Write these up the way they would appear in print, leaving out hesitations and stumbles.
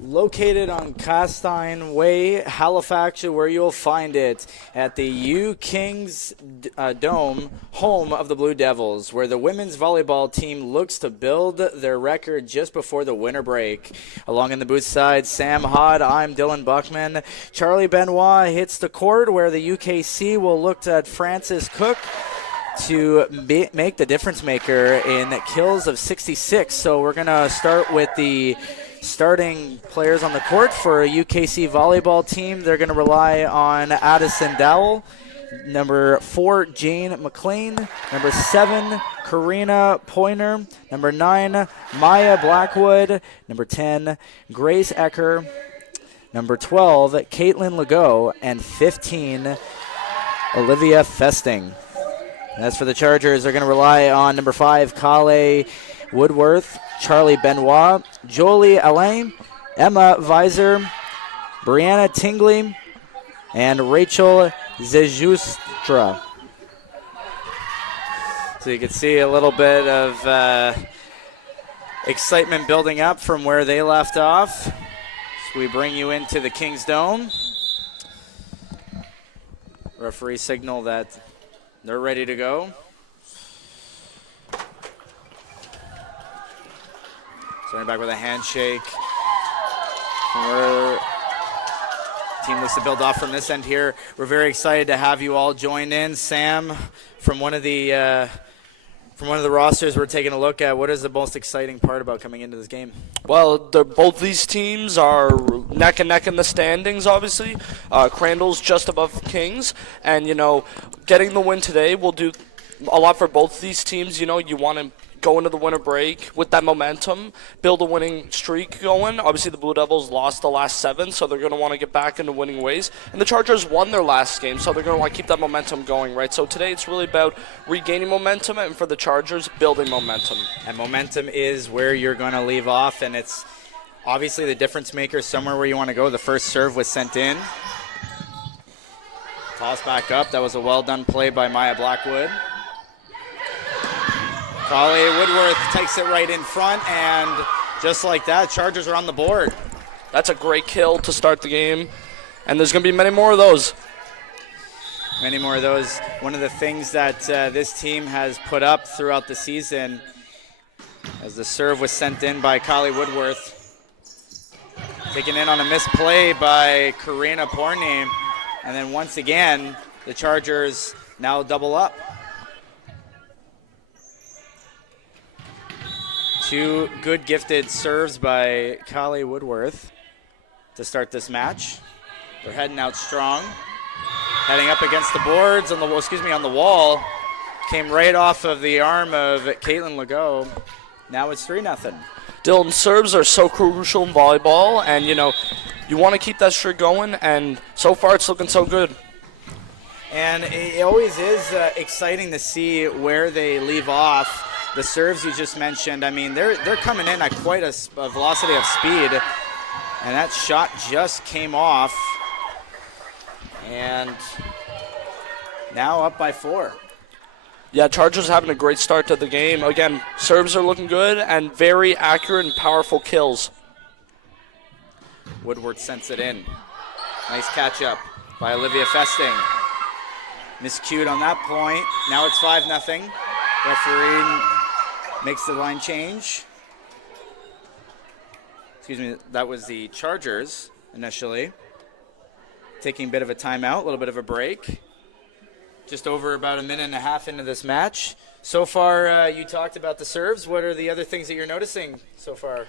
Located on Castine Way, Halifax, where you'll find it at the U Kings Dome, home of the Blue Devils, where the women's volleyball team looks to build their record just before the winter break. Along in the booth side, Sam Hod, I'm Dylan Buckman. Charlie Benoit hits the court, where the UKC will look at Francis Cook to make the difference maker in kills of 66. So we're going to start with the starting players on the court for a UKC volleyball team. They're going to rely on Addison Dowell, number 4, Jane McLean, number 7, Karina Pointer, number 9, Maya Blackwood, number 10, Grace Ecker, number 12, Caitlin Legault, and 15, Olivia Festing. As for the Chargers, they're going to rely on number 5, Kale Woodworth, Charlie Benoit, Jolie Alain, Emma Visor, Brianna Tingley, and Rachel Zejustra. So you can see a little bit of excitement building up from where they left off. So we bring you into the King's Dome. Referee signal that they're ready to go. Starting back with a handshake. We're team looks to build off from this end here. We're very excited to have you all join in. Sam, from one of the rosters we're taking a look at, what is the most exciting part about coming into this game? Well, both these teams are neck and neck in the standings, obviously. Crandall's just above Kings, and, getting the win today will do a lot for both these teams. You want to go into the winter break with that momentum, build a winning streak going. Obviously, the Blue Devils lost the last 7, so they're going to want to get back into winning ways. And the Chargers won their last game, so they're going to want to keep that momentum going, right? So today it's really about regaining momentum, and for the Chargers, building momentum. And momentum is where you're going to leave off, and it's obviously the difference maker somewhere where you want to go. The first serve was sent in. Toss back up. That was a well-done play by Maya Blackwood. Kali Woodworth takes it right in front, and just like that, Chargers are on the board. That's a great kill to start the game, and there's going to be many more of those. Many more of those. One of the things that this team has put up throughout the season, as the serve was sent in by Kali Woodworth, taken in on a missed play by Karina Porney, and then once again, the Chargers now double up. 2 good gifted serves by Kali Woodworth to start this match. They're heading out strong. Heading up against the boards on the wall. Came right off of the arm of Caitlin Legault. Now it's 3-0. Dylan, serves are so crucial in volleyball, and you want to keep that streak going, and so far it's looking so good. And it always is exciting to see where they leave off. The serves you just mentioned, I mean, they're coming in at quite a velocity of speed, and that shot just came off, and now up by 4. Yeah, Chargers having a great start to the game. Again, serves are looking good and very accurate and powerful kills. Woodward sends it in. Nice catch up by Olivia Festing. Miscued on that point. Now it's 5-0. Referee makes the line change. That was the Chargers initially. Taking a bit of a timeout, a little bit of a break. Just over about a minute and a half into this match. So far, you talked about the serves. What are the other things that you're noticing so far?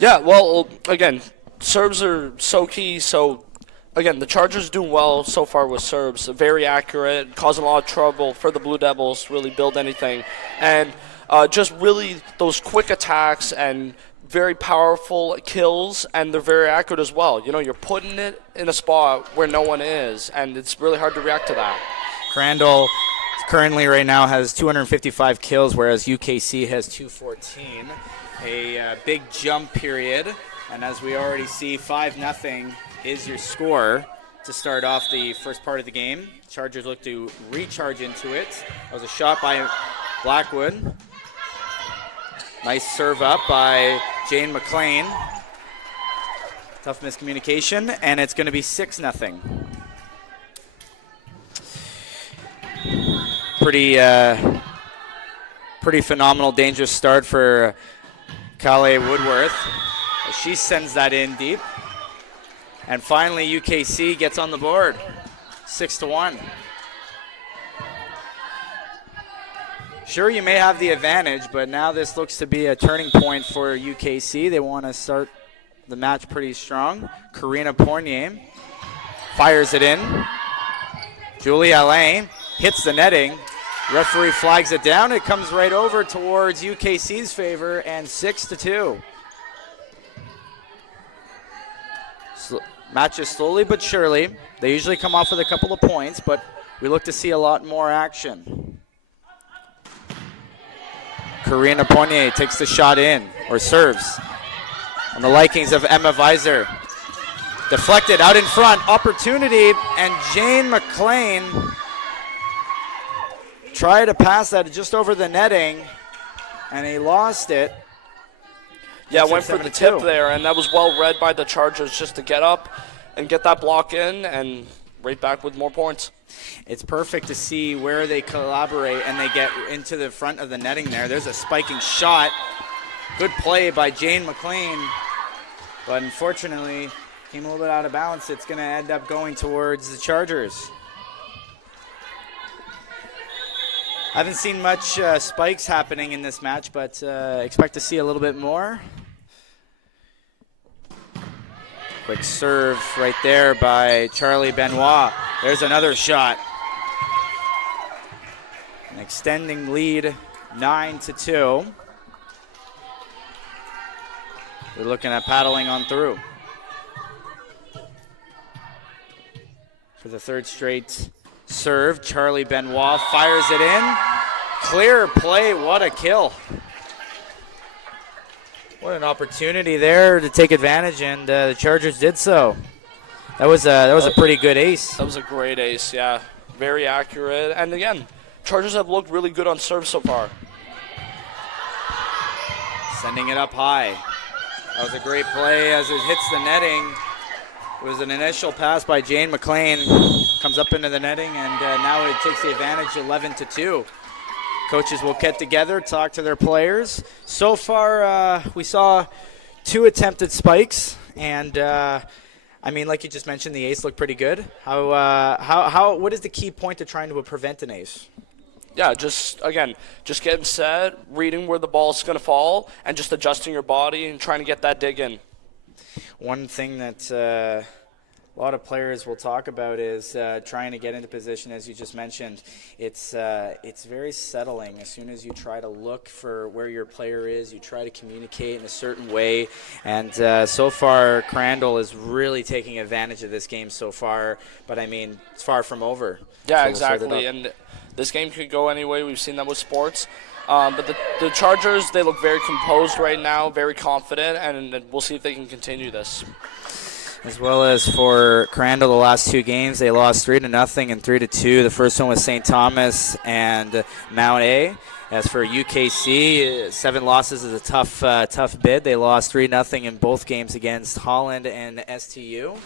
Yeah, well, again, serves are so key. So, again, the Chargers doing well so far with serves. Very accurate, causing a lot of trouble for the Blue Devils to really build anything. And just really those quick attacks and very powerful kills, and they're very accurate as well. You're putting it in a spot where no one is, and it's really hard to react to that. Crandall currently right now has 255 kills, whereas UKC has 214. A big jump period, and as we already see, 5-0 is your score to start off the first part of the game. Chargers look to recharge into it. That was a shot by Blackwood. Nice serve up by Jane McLean. Tough miscommunication, and it's going to be 6-0. Pretty phenomenal, dangerous start for Kali Woodworth. She sends that in deep. And finally, UKC gets on the board, 6-1. Sure, you may have the advantage, but now this looks to be a turning point for UKC. They want to start the match pretty strong. Karina Pornier fires it in. Julie Alain hits the netting. Referee flags it down. It comes right over towards UKC's favor, and 6-2. Matches slowly but surely. They usually come off with a couple of points, but we look to see a lot more action. Karina Pornier takes the shot in, or serves, on the likings of Emma Weiser. Deflected out in front, opportunity, and Jane McLean tried to pass that just over the netting, and he lost it. Yeah, went for the tip there, and that was well read by the Chargers just to get up and get that block in and right back with more points. It's perfect to see where they collaborate and they get into the front of the netting there. There's a spiking shot. Good play by Jane McLean, but unfortunately came a little bit out of bounds. It's going to end up going towards the Chargers. I haven't seen much spikes happening in this match, but expect to see a little bit more. Quick serve right there by Charlie Benoit. There's another shot. An extending lead, 9-2. We're looking at paddling on through. For the third straight serve, Charlie Benoit fires it in. Clear play, what a kill. What an opportunity there to take advantage, and the Chargers did so. That was a pretty good ace. That was a great ace, yeah. Very accurate. And again, Chargers have looked really good on serve so far. Sending it up high. That was a great play as it hits the netting. It was an initial pass by Jane McLean. Comes up into the netting, and now it takes the advantage, 11-2. Coaches will get together, talk to their players. So far, we saw 2 attempted spikes, and I mean, like you just mentioned, the ace looked pretty good. What is the key point to trying to prevent an ace? Yeah, just getting set, reading where the ball's going to fall, and just adjusting your body and trying to get that dig in. One thing that a lot of players will talk about is trying to get into position, as you just mentioned. It's very settling. As soon as you try to look for where your player is, you try to communicate in a certain way. And so far, Crandall is really taking advantage of this game so far. But, I mean, it's far from over. Yeah, so exactly. And this game could go any way. We've seen that with sports. But the Chargers, they look very composed right now, very confident, and we'll see if they can continue this. As well as for Crandall, the last 2 games, they lost 3-0 and 3-2. The first one was St. Thomas and Mount A. As for UKC, 7 losses is a tough bid. They lost 3-0 in both games against Holland and STU.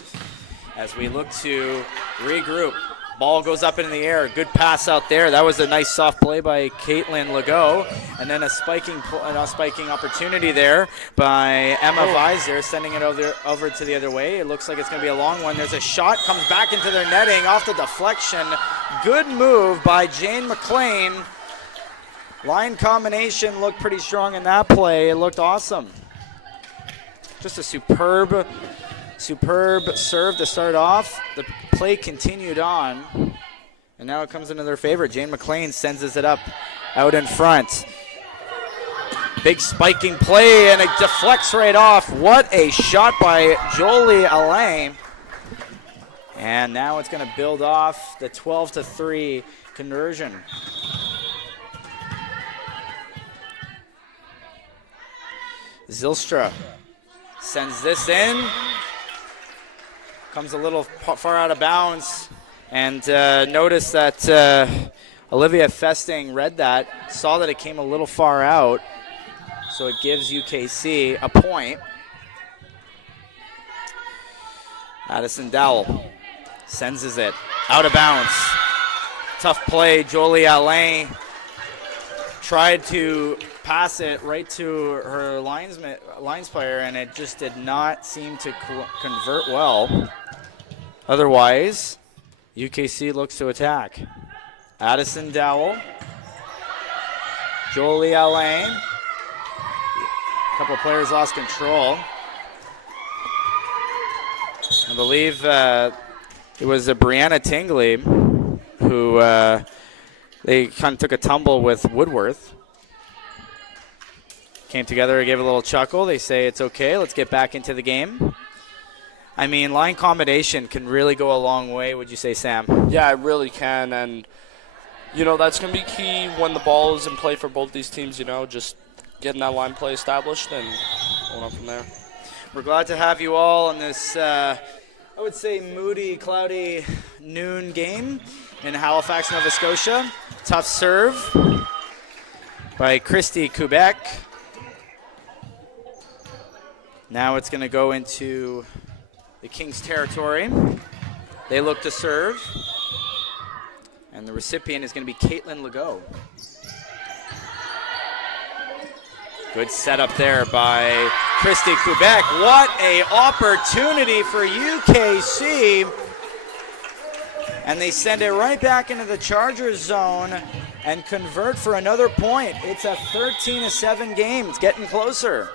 As we look to regroup. Ball goes up into the air. Good pass out there. That was a nice soft play by Caitlin Legault. And then a spiking opportunity there by Emma Weiser, sending it over to the other way. It looks like it's going to be a long one. There's a shot, comes back into their netting off the deflection. Good move by Jane McLean. Line combination looked pretty strong in that play. It looked awesome. Just a superb serve to start off. The play continued on, and now it comes into their favor. Jane McLean sends it up out in front. Big spiking play, and it deflects right off. What a shot by Jolie Alain. And now it's going to build off the 12-3 conversion. Zylstra sends this in. Comes a little far out of bounds, and notice that Olivia Festing read that, saw that it came a little far out, so it gives UKC a point. Addison Dowell sends it out of bounds. Tough play. Jolie Alain tried to pass it right to her lines player, and it just did not seem to convert well. Otherwise, UKC looks to attack. Addison Dowell, Jolie Alain. A couple of players lost control. I believe it was Brianna Tingley who they kind of took a tumble with Woodworth. Came together, gave a little chuckle. They say it's okay, let's get back into the game. I mean, line combination can really go a long way, would you say, Sam? Yeah, it really can, and, that's going to be key when the ball is in play for both these teams, just getting that line play established and going on from there. We're glad to have you all on this, I would say, moody, cloudy noon game in Halifax, Nova Scotia. Tough serve by Christy Quebec. Now it's going to go into the Kings territory. They look to serve. And the recipient is going to be Caitlin Legault. Good setup there by Christy Quebec. What a opportunity for UKC. And they send it right back into the Chargers zone and convert for another point. It's a 13-7 game. It's getting closer.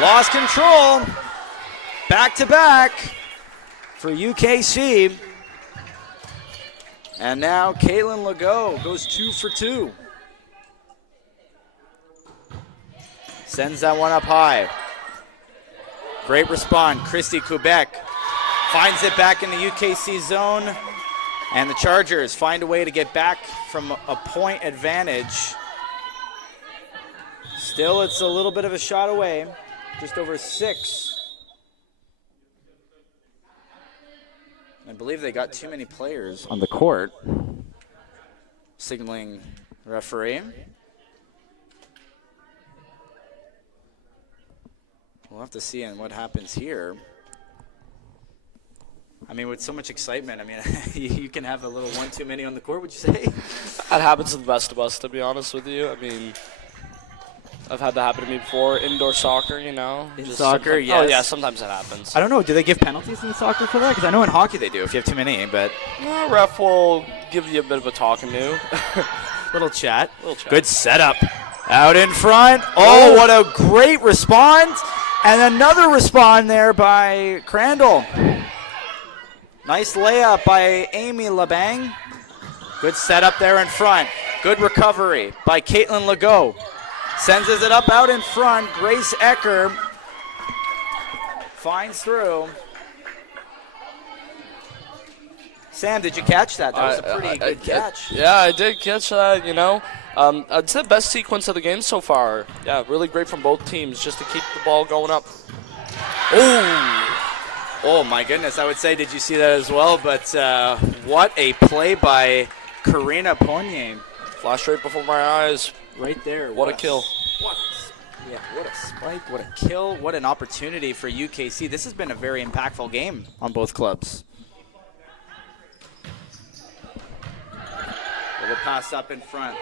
Lost control. Back-to-back for UKC. And now Caitlin Legault goes 2 for 2. Sends that one up high. Great response. Christy Quebec finds it back in the UKC zone. And the Chargers find a way to get back from a point advantage. Still, it's a little bit of a shot away. Just over 6. I believe they got too many players on the court. Signaling referee. We'll have to see what happens here. I mean, with so much excitement, I mean, you can have a little one too many on the court, would you say? That happens to the best of us, to be honest with you. I mean, I've had that happen to me before. Indoor soccer, you know. In soccer, yes. Oh, yeah, sometimes that happens. I don't know. Do they give penalties in soccer for that? Because I know in hockey they do if you have too many, but... No, ref will give you a bit of a talking to. Little chat. Little chat. Good setup. Out in front. Oh, what a great response. And another response there by Crandall. Nice layup by Amy Labang. Good setup there in front. Good recovery by Caitlin Legault. Sends it up out in front. Grace Ecker finds through. Sam, did you catch that? That was a pretty good catch. Yeah, I did catch that, you know. It's the best sequence of the game so far. Yeah, really great from both teams just to keep the ball going up. Oh, my goodness. I would say, did you see that as well? But what a play by Karina Ponier. Flashed right before my eyes. Right there. What a kill. What a spike. What a kill. What an opportunity for UKC. This has been a very impactful game on both clubs. Little pass up in front.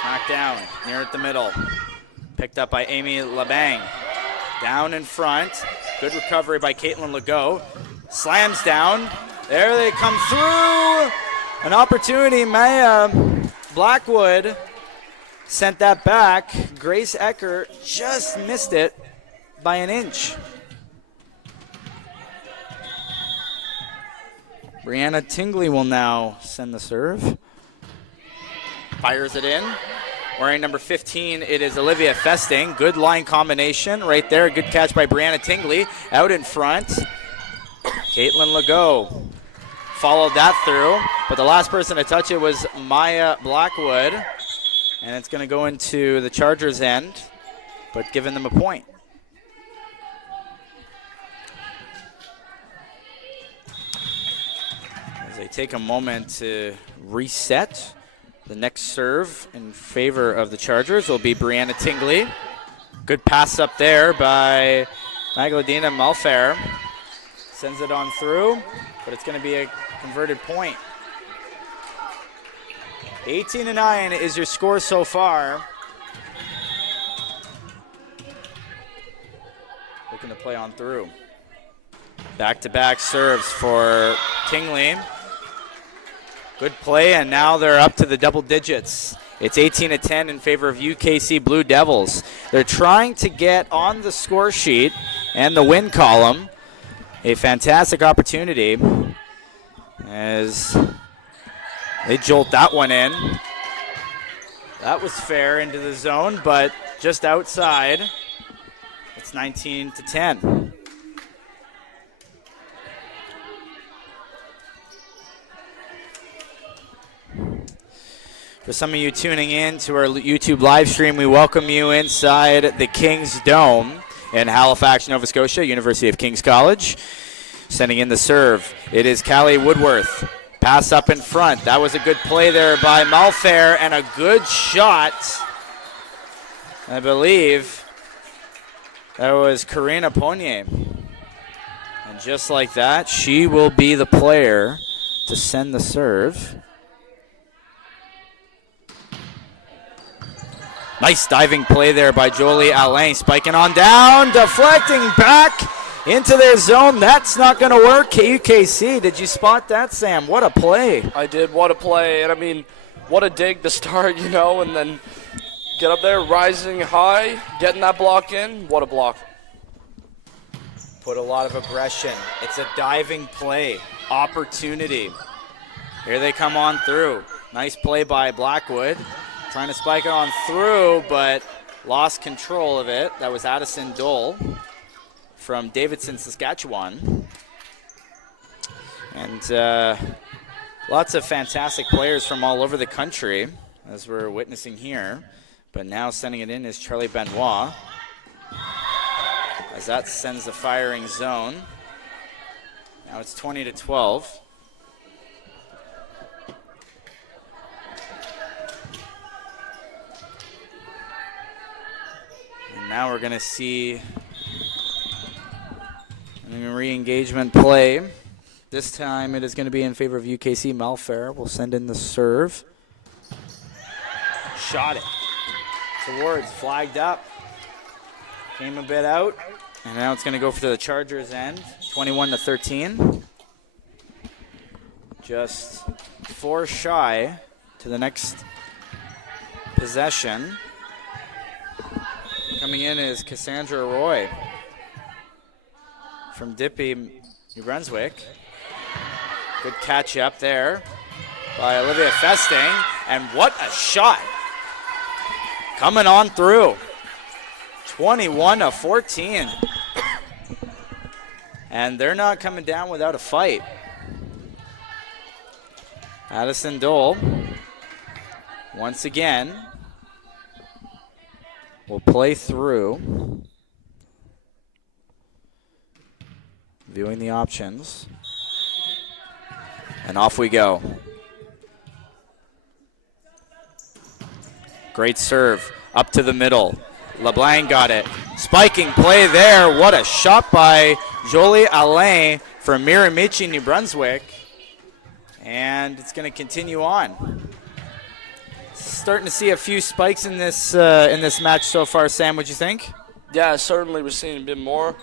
Smack down near at the middle. Picked up by Amy Labang. Down in front. Good recovery by Caitlin Legault. Slams down. There they come through. An opportunity. Maya Blackwood sent that back. Grace Ecker just missed it by an inch. Brianna Tingley will now send the serve. Fires it in. Wearing number 15, it is Olivia Festing. Good line combination right there. Good catch by Brianna Tingley. Out in front, Caitlin Legault followed that through, but the last person to touch it was Maya Blackwood. And it's going to go into the Chargers' end, but giving them a point. As they take a moment to reset. The next serve in favor of the Chargers will be Brianna Tingley. Good pass up there by Magdalena Malfair. Sends it on through, but it's going to be a converted point. 18-9 is your score so far. Looking to play on through. Back-to-back serves for Tingley. Good play, and now they're up to the double digits. It's 18-10 in favor of UKC Blue Devils. They're trying to get on the score sheet and the win column. A fantastic opportunity as they jolt that one in. That was fair into the zone, but just outside. It's 19-10. For some of you tuning in to our YouTube live stream, we welcome you inside the King's Dome in Halifax, Nova Scotia, University of King's College. Sending in the serve, it is Callie Woodworth. Pass up in front. That was a good play there by Malfair and a good shot. I believe that was Karina Ponier. And just like that, she will be the player to send the serve. Nice diving play there by Jolie Alain. Spiking on down, deflecting back into their zone. That's not going to work. UKC, did you spot that, Sam? What a play. I did. What a play. And, I mean, what a dig to start, and then get up there, rising high, getting that block in. What a block. Put a lot of aggression. It's a diving play. Opportunity. Here they come on through. Nice play by Blackwood. Trying to spike it on through, but lost control of it. That was Addison Dole from Davidson, Saskatchewan. And lots of fantastic players from all over the country, as we're witnessing here. But now sending it in is Charlie Benoit, as that sends the firing zone. Now it's 20-12. And now we're going to see a re-engagement play. This time it is going to be in favor of UKC. Malfair will send in the serve. Shot it towards, flagged up. Came a bit out. And now it's going to go for the Chargers end. 21-13. Just 4 shy to the next possession. Coming in is Cassandra Roy from Dippy, New Brunswick. Good catch up there by Olivia Festing. And what a shot. Coming on through. 21-14. And they're not coming down without a fight. Addison Dole, once again, will play through. Viewing the options. And off we go. Great serve. Up to the middle. LeBlanc got it. Spiking play there. What a shot by Jolie Alain for Miramichi, New Brunswick. And it's going to continue on. Starting to see a few spikes in this match so far, Sam, would you think? Yeah, certainly we're seeing a bit more.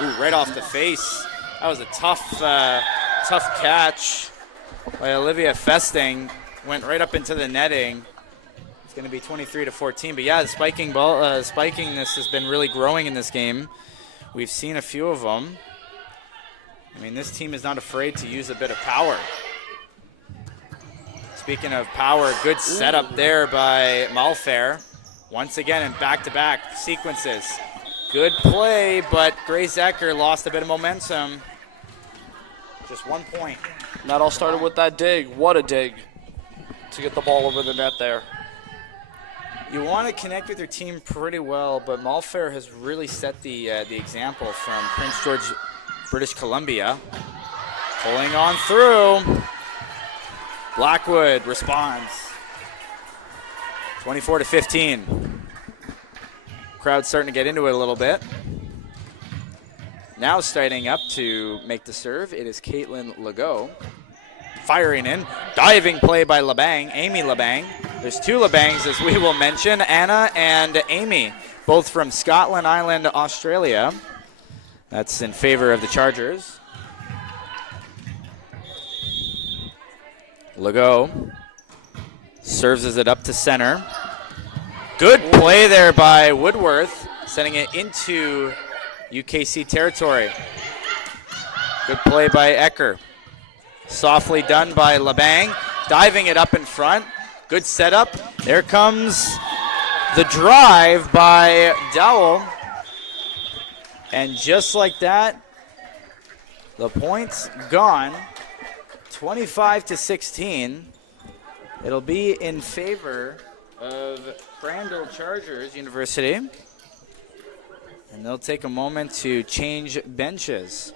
Ooh, right off the face. That was a tough catch by Olivia Festing. Went right up into the netting. It's going to be 23-14. But yeah, the spikingness has been really growing in this game. We've seen a few of them. I mean, this team is not afraid to use a bit of power. Speaking of power, good setup there by Malfair. Once again in back-to-back sequences. Good play, but Grace Ecker lost a bit of momentum. Just 1 point. And that all started with that dig. What a dig to get the ball over the net there. You want to connect with your team pretty well, but Malfair has really set the example from Prince George, British Columbia. Pulling on through. Blackwood responds. 24-15. Crowd's starting to get into it a little bit. Now starting up to make the serve, it is Caitlin Legault. Firing in. Diving play by Labang, Amy Labang. There's 2 Labangs, as we will mention, Anna and Amy, both from Scotland Island, Australia. That's in favor of the Chargers. Legault serves it up to center. Good play there by Woodworth, sending it into UKC territory. Good play by Ecker. Softly done by Labang, diving it up in front. Good setup. There comes the drive by Dowell. And just like that, the point's gone. 25-16. It'll be in favor of Crandall Chargers University. And they'll take a moment to change benches.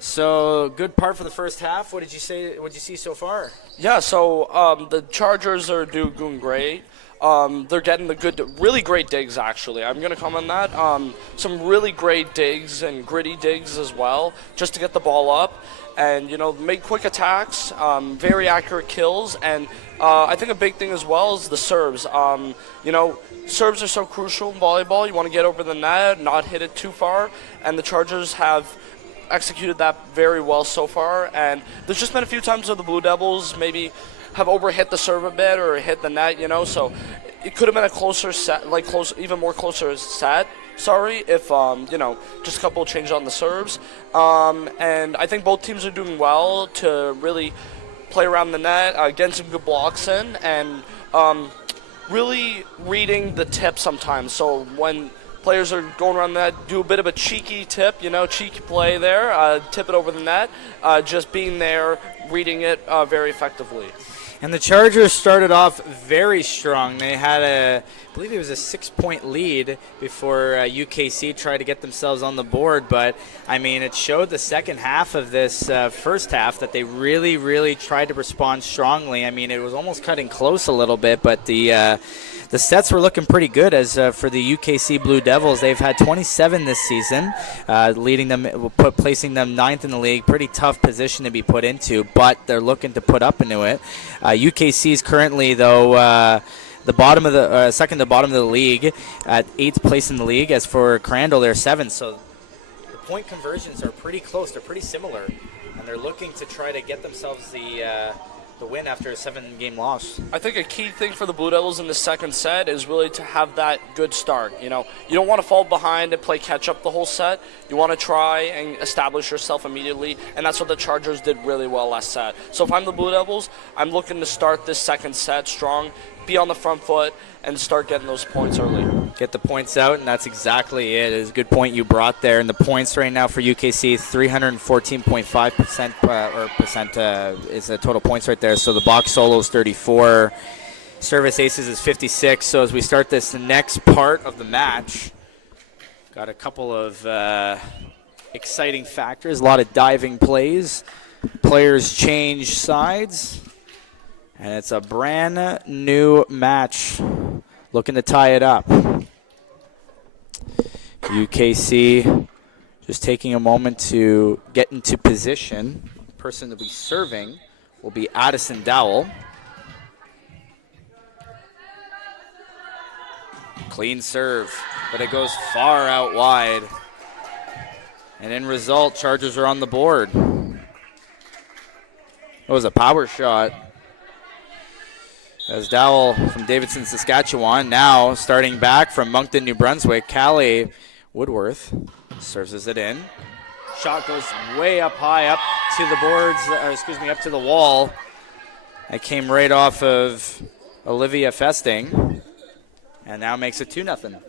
So good part for the first half. What did you say? What did you see so far? Yeah, so the Chargers are doing great. They're getting the really great digs, actually. I'm going to comment on that. Some really great digs and gritty digs as well, just to get the ball up. and, make quick attacks, very accurate kills, and I think a big thing as well is the serves. Serves are so crucial in volleyball. You want to get over the net, not hit it too far, and the Chargers have executed that very well so far. And there's just been a few times where the Blue Devils maybe have overhit the serve a bit or hit the net, so it could have been a closer set, even more closer set. Sorry, if just a couple of changes on the serves, and I think both teams are doing well to really play around the net, getting some good blocks in, and really reading the tip sometimes. So when players are going around the net, do a bit of a cheeky tip, cheeky play there, tip it over the net, just being there, reading it very effectively. And the Chargers started off very strong. They had I believe it was a 6-point lead before UKC tried to get themselves on the board. But, it showed the second half of this first half that they really, really tried to respond strongly. It was almost cutting close a little bit, but the sets were looking pretty good. As for the UKC Blue Devils, they've had 27 this season, placing them 9th in the league. Pretty tough position to be put into, but they're looking to put up into it. UKC is currently, though, the bottom of the second to bottom of the league at 8th place in the league. As for Crandall, they're 7th. So the point conversions are pretty close. They're pretty similar, and they're looking to try to get themselves the win after a 7-game loss. I think a key thing for the Blue Devils in the second set is really to have that good start. You don't want to fall behind and play catch up the whole set. You want to try and establish yourself immediately, and that's what the Chargers did really well last set. So if I'm the Blue Devils, I'm looking to start this second set strong, be on the front foot, and start getting those points early. Get the points out, and that's exactly it. It's a good point you brought there. And the points right now for UKC, 314.5% is the total points right there. So the box solo is 34. Service aces is 56. So as we start this next part of the match, got a couple of exciting factors, a lot of diving plays. Players change sides. And it's a brand new match. Looking to tie it up. UKC just taking a moment to get into position. The person to be serving will be Addison Dowell. Clean serve, but it goes far out wide. And in result, Chargers are on the board. It was a power shot. As Dowell from Davidson, Saskatchewan, now starting back from Moncton, New Brunswick, Callie Woodworth serves it in. Shot goes way up high, up to the boards, up to the wall. That came right off of Olivia Festing, and now makes it 2-0.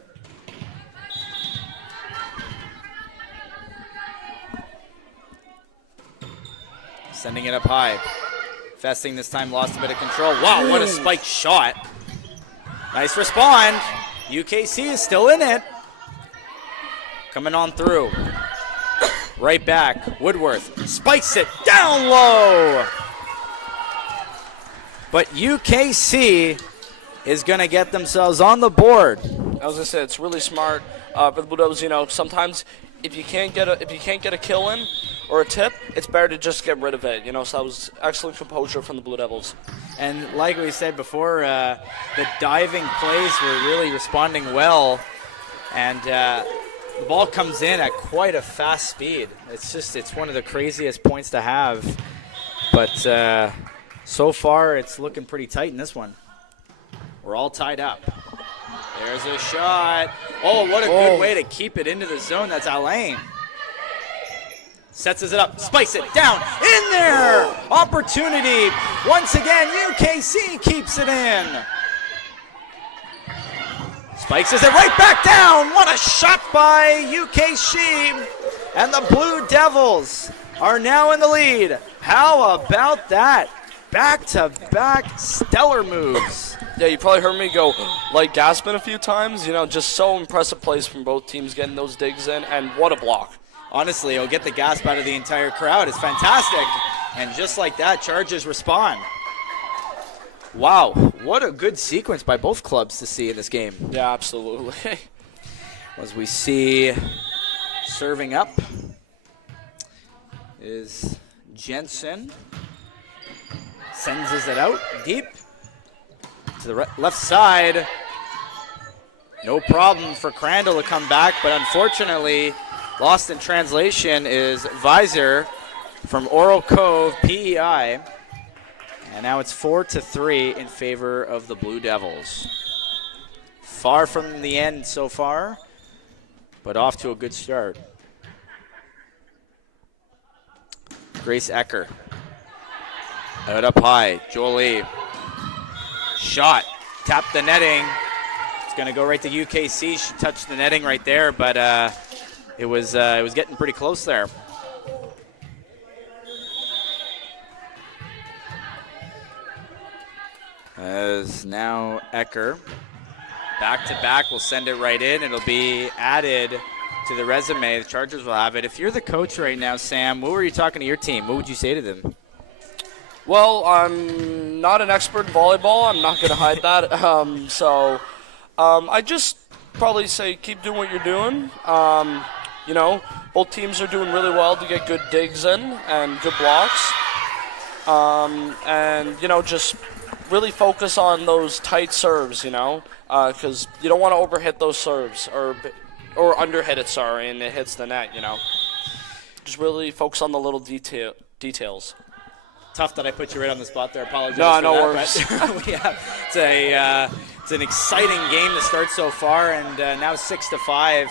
Sending it up high. Festing this time lost a bit of control. Wow, what a spiked shot. Nice respond. UKC is still in it. Coming on through. Right back. Woodworth spikes it down low. But UKC is going to get themselves on the board. As I said, it's really smart for the Blue Devils. Sometimes if you can't get a kill in or a tip, it's better to just get rid of it. So that was excellent composure from the Blue Devils. And like we said before, the diving plays were really responding well, and the ball comes in at quite a fast speed. It's one of the craziest points to have, but so far it's looking pretty tight in this one. We're all tied up. There's a shot. Oh, what a good way to keep it into the zone. That's Alain. Sets it up, spikes it down, in there! Opportunity, once again, UKC keeps it in. Spikes it right back down, what a shot by UKC. And the Blue Devils are now in the lead. How about that? Back-to-back stellar moves. Yeah, you probably heard me go gasping a few times. Just so impressive plays from both teams getting those digs in, and what a block. Honestly, it'll get the gasp out of the entire crowd. It's fantastic. And just like that, Chargers respond. Wow, what a good sequence by both clubs to see in this game. Yeah, absolutely. As we see serving up is Jensen sends it out deep to the left side. No problem for Crandall to come back, but unfortunately, lost in translation is Visor from Oral Cove PEI. And now it's 4-3 in favor of the Blue Devils. Far from the end so far, but off to a good start. Grace Ecker. Out up high, Jolie. Shot, tapped the netting. It's gonna go right to UKC. She touched the netting right there, but it was getting pretty close there. As now Ecker, back to back, will send it right in. It'll be added to the resume. The Chargers will have it. If you're the coach right now, Sam, what were you talking to your team? What would you say to them? Well, I'm not an expert in volleyball. I'm not going to hide that. I just probably say keep doing what you're doing. Both teams are doing really well to get good digs in and good blocks. Just really focus on those tight serves, because you don't want to overhit those serves or underhit it, and it hits the net, Just really focus on the little details. Tough that I put you right on the spot there. Apologize no for worries. that. It's an exciting game to start so far, and now 6-5,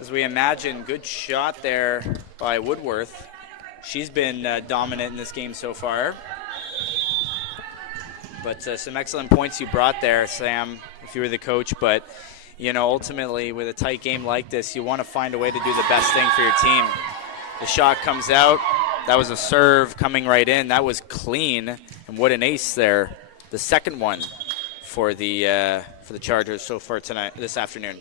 as we imagine. Good shot there by Woodworth. She's been dominant in this game so far. But some excellent points you brought there, Sam, if you were the coach. But, ultimately, with a tight game like this, you want to find a way to do the best thing for your team. The shot comes out. That was a serve coming right in. That was clean. And what an ace there. The second one for the Chargers so far this afternoon.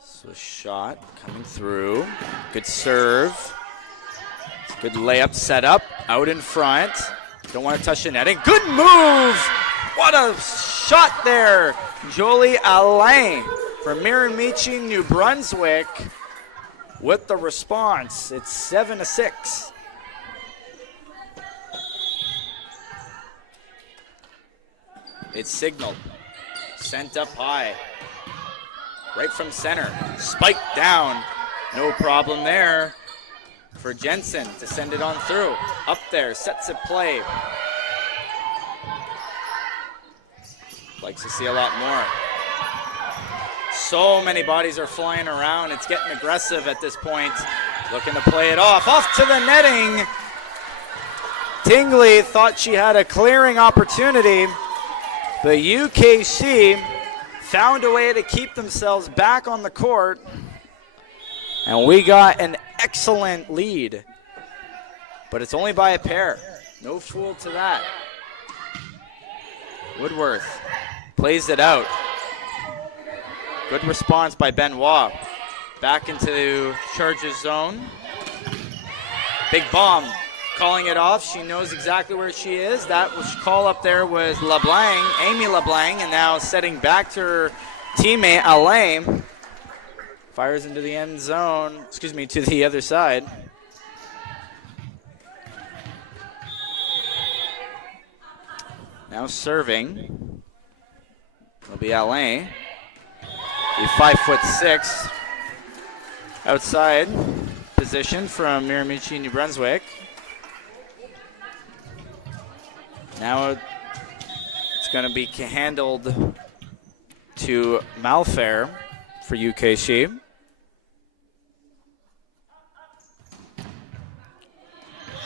So shot coming through. Good serve. Good layup set up. Out in front. Don't want to touch the netting. Good move! What a shot there. Jolie Alain from Miramichi, New Brunswick with the response. It's 7-6. It's signaled. Sent up high. Right from center. Spiked down. No problem there for Jensen to send it on through. Up there. Sets it play. Likes to see a lot more. So many bodies are flying around. It's getting aggressive at this point. Looking to play it off. Off to the netting. Tingley thought she had a clearing opportunity. The UKC found a way to keep themselves back on the court. And we got an excellent lead. But it's only by a pair. No fool to that. Woodworth plays it out. Good response by Benoit. Back into Chargers zone. Big bomb. Calling it off. She knows exactly where she is. That was call up there was LeBlanc, Amy LeBlanc, and now setting back to her teammate Alain. Fires into the end zone. To the other side. Now serving. It'll be Alain. The 5'6" outside position from Miramichi, New Brunswick. Now it's going to be handled to Malfair for UKC.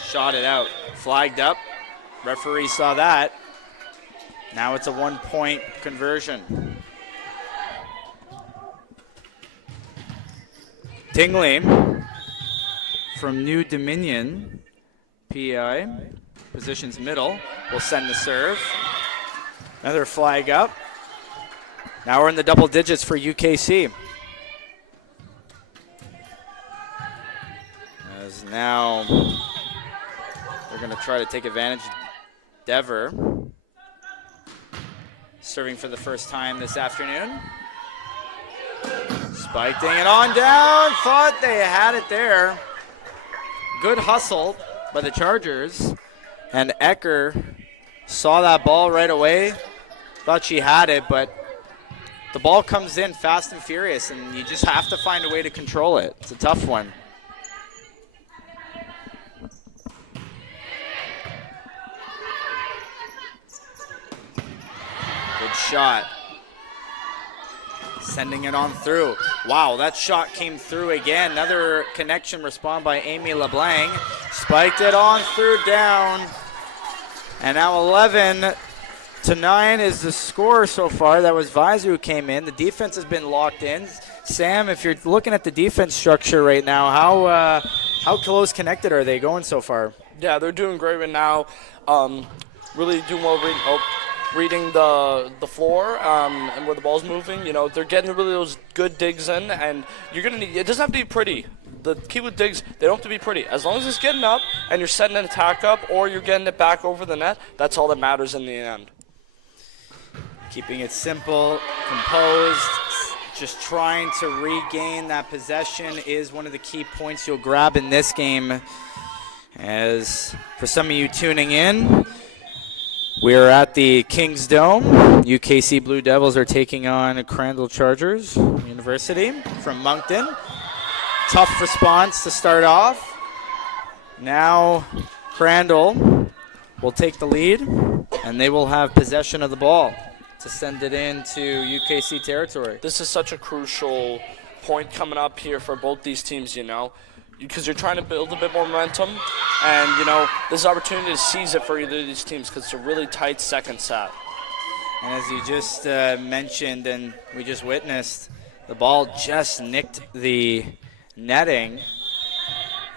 Shot it out. Flagged up. Referee saw that. Now it's a 1-point conversion. Tingley from New Dominion, PI, positions middle, will send the serve. Another flag up. Now we're in the double digits for UKC. As now we're going to try to take advantage. Dever serving for the first time this afternoon. Spiking it on down. Thought they had it there. Good hustle by the Chargers. And Ecker saw that ball right away. Thought she had it, but the ball comes in fast and furious, and you just have to find a way to control it. It's a tough one. Good shot. Sending it on through. Wow, that shot came through again. Another connection respond by Amy LeBlanc. Spiked it on through down. And now 11-9 is the score so far. That was Vizu who came in. The defense has been locked in. Sam, if you're looking at the defense structure right now, how close connected are they going so far? Yeah, they're doing great right now. Really doing well reading the floor and where the ball's moving. You know, they're getting really those good digs in, and you're gonna need. It doesn't have to be pretty. The key with digs, they don't have to be pretty. As long as it's getting up and you're setting an attack up or you're getting it back over the net, that's all that matters in the end. Keeping it simple, composed, just trying to regain that possession is one of the key points you'll grab in this game. As for some of you tuning in, we're at the Kings Dome. UKC Blue Devils are taking on Crandall Chargers University from Moncton. Tough response to start off. Now Crandall will take the lead, and they will have possession of the ball to send it into UKC territory. This is such a crucial point coming up here for both these teams, you know, because you're trying to build a bit more momentum, and, you know, this is an opportunity to seize it for either of these teams because it's a really tight second set. And as you just mentioned and we just witnessed, the ball just nicked the netting.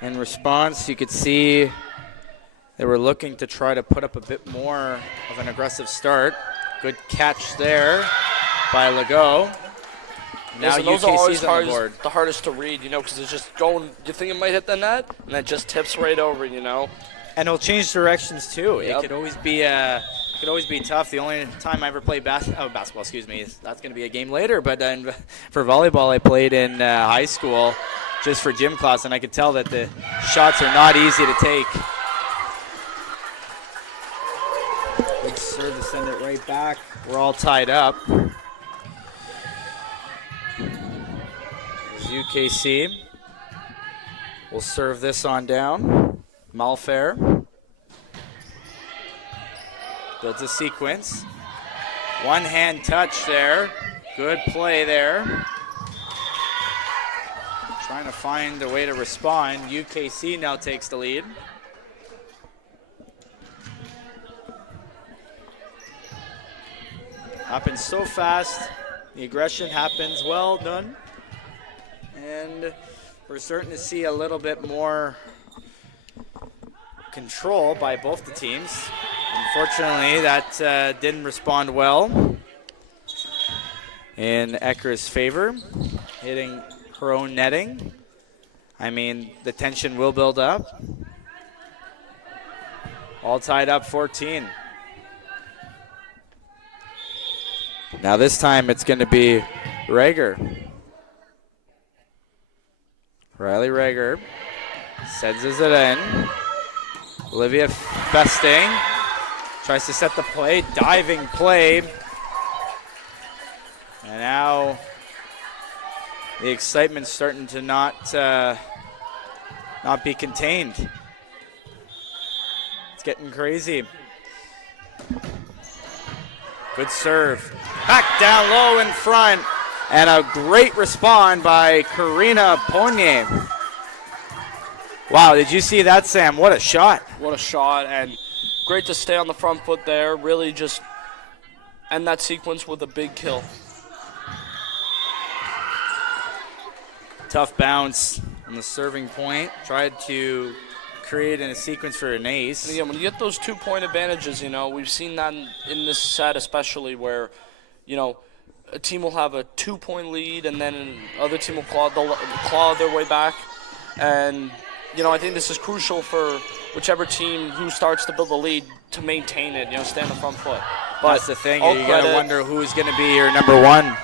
In response, you could see they were looking to try to put up a bit more of an aggressive start. Good catch there by Legault. Now those are always on the board. the hardest to read, you know, because it's just going, you think it might hit the net, and it just tips right over, you know. And it'll change directions too. Yep. It could always be tough. The only time I ever played basketball, that's going to be a game later. But for volleyball, I played in high school just for gym class, and I could tell that the shots are not easy to take. Good serve to send it right back. We're all tied up. UKC will serve this on down. Malfair builds a sequence. One hand touch there. Good play there. Trying to find a way to respond. UKC now takes the lead. Happens so fast. The aggression happens. Well done. And we're starting to see a little bit more control by both the teams. Unfortunately, that didn't respond well in Ecker's favor, hitting her own netting. I mean, the tension will build up. All tied up 14. Now this time it's going to be Rager. Riley Rager sends it in. Olivia Festing tries to set the play, diving play. And now the excitement's starting to not be contained. It's getting crazy. Good serve. Back down low in front. And a great respond by Karina Ponier. Wow, did you see that, Sam? What a shot. What a shot, and great to stay on the front foot there. Really just end that sequence with a big kill. Tough bounce on the serving point. Tried to create in a sequence for an ace. And again, when you get those 2-point advantages, you know, we've seen that in this set especially where, you know, a team will have a 2-point lead and then another team will claw their way back. And, you know, I think this is crucial for whichever team who starts to build a lead to maintain it, you know, stay on the front foot. But that's the thing. You got to wonder who's going to be your number one.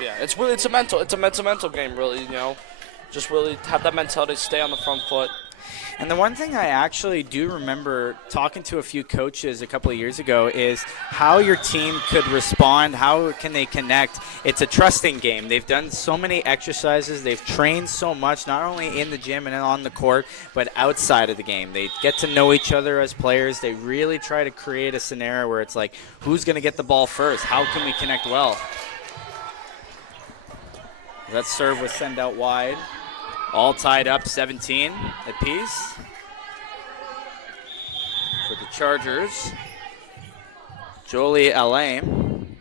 Yeah, it's a mental game, really. Just really have that mentality, stay on the front foot. And the one thing I actually do remember talking to a few coaches a couple of years ago is how your team could respond, how can they connect. It's a trusting game. They've done so many exercises. They've trained so much, not only in the gym and on the court, but outside of the game. They get to know each other as players. They really try to create a scenario where it's like, who's going to get the ball first? How can we connect well? That serve was sent out wide. All tied up, 17 apiece for the Chargers. Jolie Alain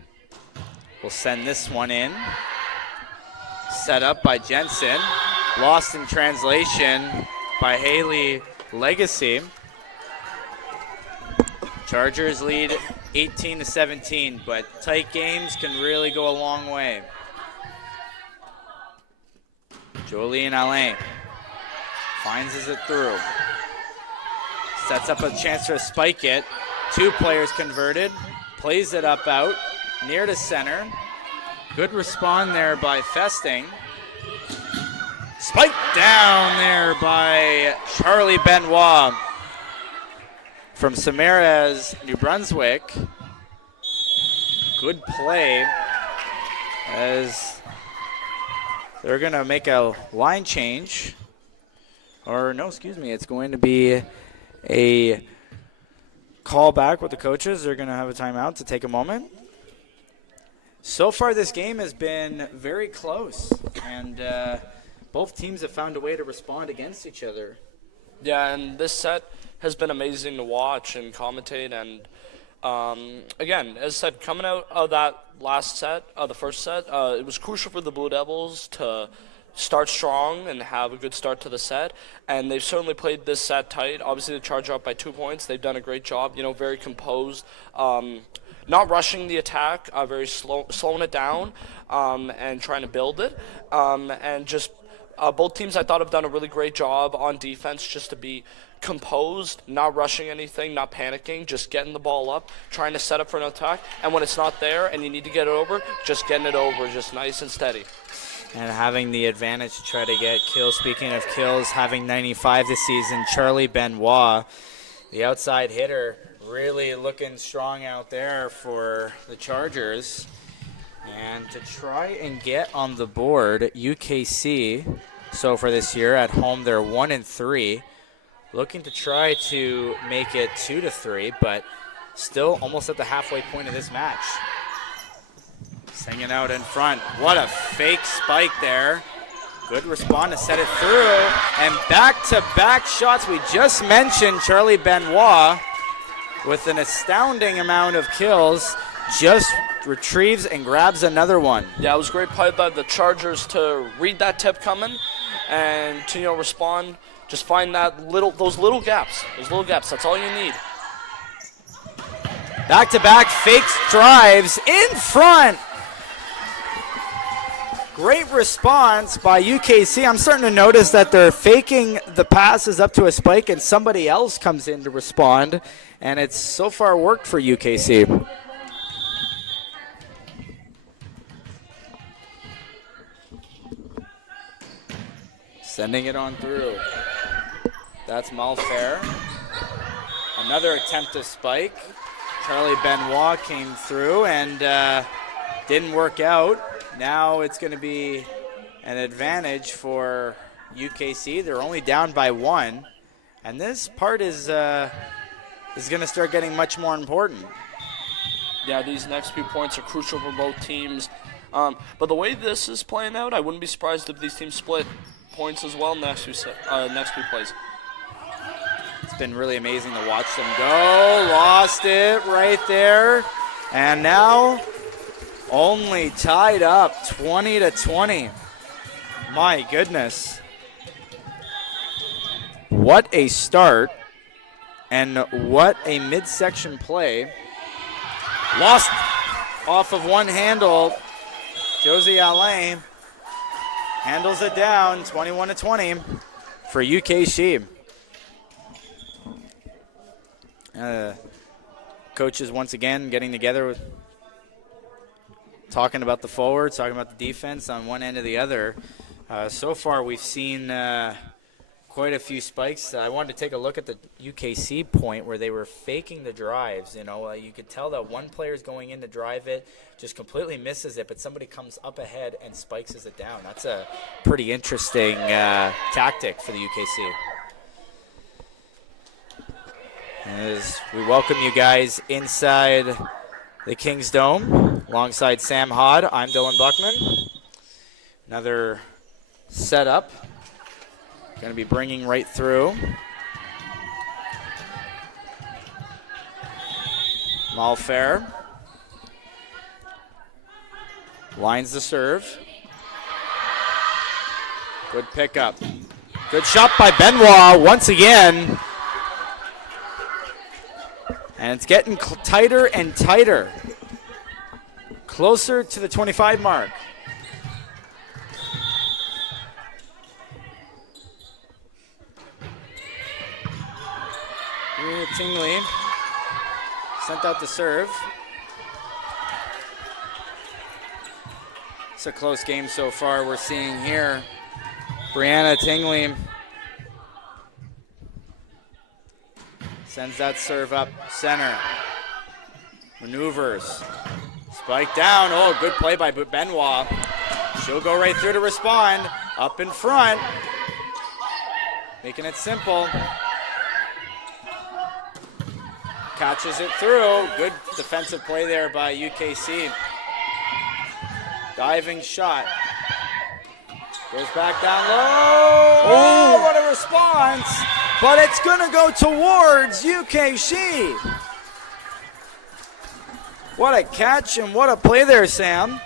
will send this one in. Set up by Jensen. Lost in translation by Haley Legacy. Chargers lead 18-17, but tight games can really go a long way. Jolene Alain finds it through. Sets up a chance to spike it. Two players converted. Plays it up out. Near to center. Good respond there by Festing. Spiked down there by Charlie Benoit from Samaras, New Brunswick. Good play as they're going to make a line change. Or, no, excuse me, it's going to be a call back with the coaches. They're going to have a timeout to take a moment. So far, this game has been very close, and both teams have found a way to respond against each other. Yeah, and this set has been amazing to watch and commentate. And, again, as I said, coming out of that last set, the first set, it was crucial for the Blue Devils to start strong and have a good start to the set, and they've certainly played this set tight. Obviously, the Charger up by 2 points. They've done a great job, very composed, not rushing the attack, very slowing it down, and trying to build it, and just both teams I thought have done a really great job on defense, just to be composed, not rushing anything, not panicking, just getting the ball up, trying to set up for an attack, and when it's not there and you need to get it over, just getting it over, just nice and steady. And having the advantage to try to get kills. Speaking of kills, having 95 this season, Charlie Benoit, the outside hitter, really looking strong out there for the Chargers. And to try and get on the board, UKC, so for this year at home, they're 1-3. Looking to try to make it 2-3, but still almost at the halfway point of this match. Singing out in front. What a fake spike there. Good response to set it through. And back-to-back shots. We just mentioned Charlie Benoit with an astounding amount of kills. Just retrieves and grabs another one. Yeah, it was great play by the Chargers to read that tip coming and to respond. Just find those little gaps. That's all you need. Back-to-back fakes, drives in front. Great response by UKC. I'm starting to notice that they're faking the passes up to a spike and somebody else comes in to respond. And it's so far worked for UKC. Sending it on through. That's Malfair. Another attempt to spike. Charlie Benoit came through and didn't work out. Now it's going to be an advantage for UKC. They're only down by 1. And this part is going to start getting much more important. Yeah, these next few points are crucial for both teams. But the way this is playing out, I wouldn't be surprised if these teams split points as well next few plays. It's been really amazing to watch them go. Lost it right there. And now only tied up 20-20. My goodness. What a start and what a midsection play. Lost off of one handle. Josie Alain handles it down 21-20 for UKC. Coaches once again getting together with talking about the forwards, talking about the defense on one end or the other. So far, we've seen quite a few spikes. I wanted to take a look at the UKC point where they were faking the drives. You could tell that one player is going in to drive it, just completely misses it, but somebody comes up ahead and spikes it down. That's a pretty interesting tactic for the UKC. As we welcome you guys inside the Kings Dome, alongside Sam Hod, I'm Dylan Buckman. Another setup. Going to be bringing right through. Malfair lines the serve. Good pickup. Good shot by Benoit once again. And it's getting tighter and tighter. Closer to the 25 mark. Tingley sent out the serve. It's a close game so far we're seeing here. Brianna Tingley sends that serve up center. Maneuvers. Spike down. Oh, good play by Benoit. She'll go right through to respond. Up in front. Making it simple. Catches it through. Good defensive play there by UKC. Diving shot. Goes back down low. Oh, what a response. But it's going to go towards UKC. What a catch and what a play there, Sam.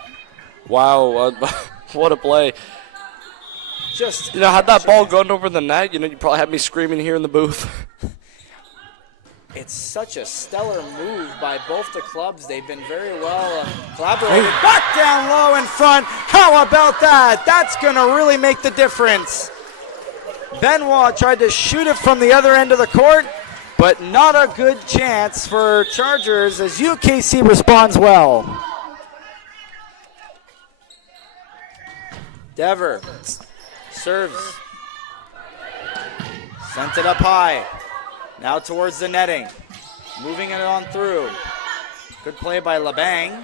Wow, what a play. Just had that ball gone over the net, you probably had me screaming here in the booth. It's such a stellar move by both the clubs. They've been very well collaborating. Back down low in front. How about that? That's going to really make the difference. Benoit tried to shoot it from the other end of the court, but not a good chance for Chargers as UKC responds well. Dever serves. Sent it up high. Now towards the netting. Moving it on through. Good play by LeBang.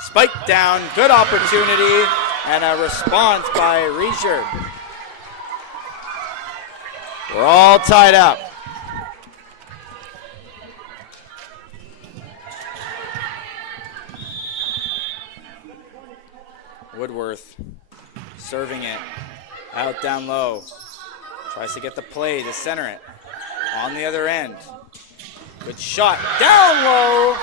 Spike down. Good opportunity. And a response by Reicher. We're all tied up. Woodworth serving it. Out down low. Tries to get the play to center it. On the other end. Good shot. Down low.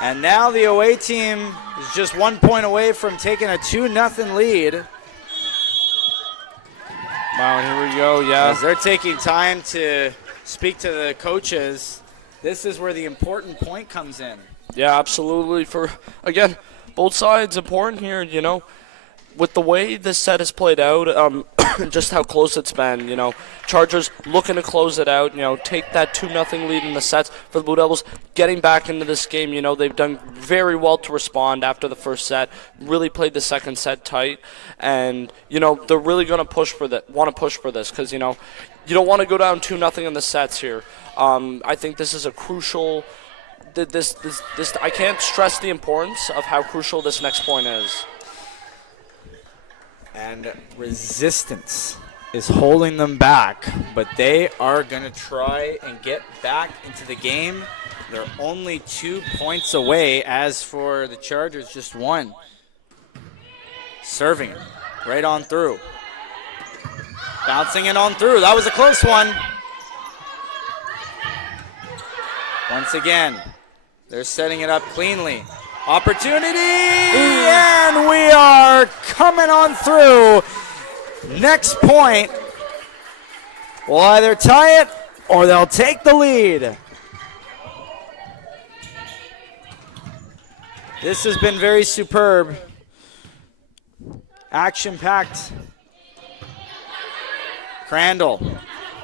And now the away team is just 1 point away from taking a 2-0 lead. Wow, here we go, yeah. As they're taking time to speak to the coaches, this is where the important point comes in. Yeah, absolutely. Again, both sides important here, With the way this set has played out, just how close it's been, Chargers looking to close it out, take that 2-0 lead in the sets for the Blue Devils, getting back into this game, they've done very well to respond after the first set, really played the second set tight, and, they're really going to want to push for this, because, you don't want to go down 2-0 in the sets here. I think this is a crucial, I can't stress the importance of how crucial this next point is. And resistance is holding them back, but they are going to try and get back into the game. They're only 2 points away. As for the Chargers, just one. Serving it right on through. Bouncing it on through. That was a close one. Once again, they're setting it up cleanly. Opportunity, and we are coming on through. Next point will either tie it or they'll take the lead. This has been very superb. Action-packed. Crandall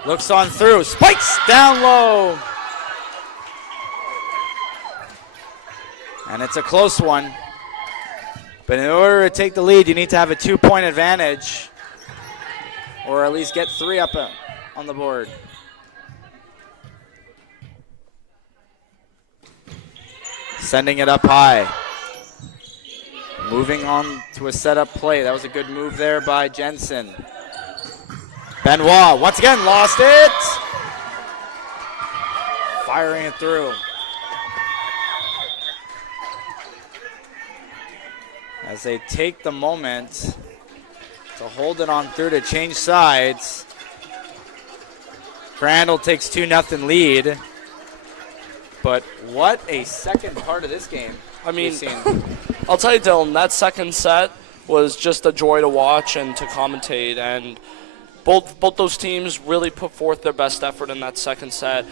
looks on through, spikes down low. And it's a close one. But in order to take the lead, you need to have a 2-point advantage, or at least get 3 up on the board. Sending it up high. Moving on to a setup play. That was a good move there by Jensen. Benoit once again lost it. Firing it through. As they take the moment to hold it on through to change sides. Crandall takes 2-0 lead. But what a second part of this game. I mean, I'll tell you, Dylan, that second set was just a joy to watch and to commentate. And both those teams really put forth their best effort in that second set.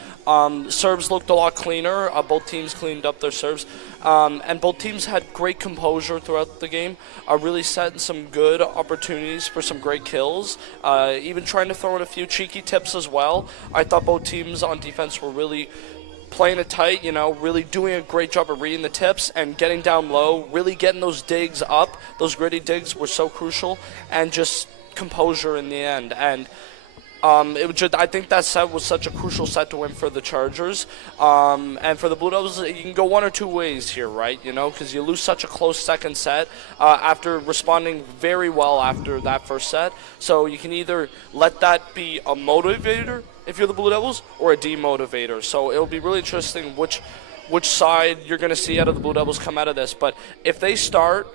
Serves looked a lot cleaner. Both teams cleaned up their serves. And both teams had great composure throughout the game, really setting some good opportunities for some great kills, even trying to throw in a few cheeky tips as well. I thought both teams on defense were really playing it tight, really doing a great job of reading the tips and getting down low, really getting those digs up. Those gritty digs were so crucial, and just composure in the end. And I think that set was such a crucial set to win for the Chargers. And for the Blue Devils, you can go one or two ways here, right? Because you lose such a close second set after responding very well after that first set. So you can either let that be a motivator if you're the Blue Devils, or a demotivator. So it'll be really interesting which side you're going to see out of the Blue Devils come out of this. But if they start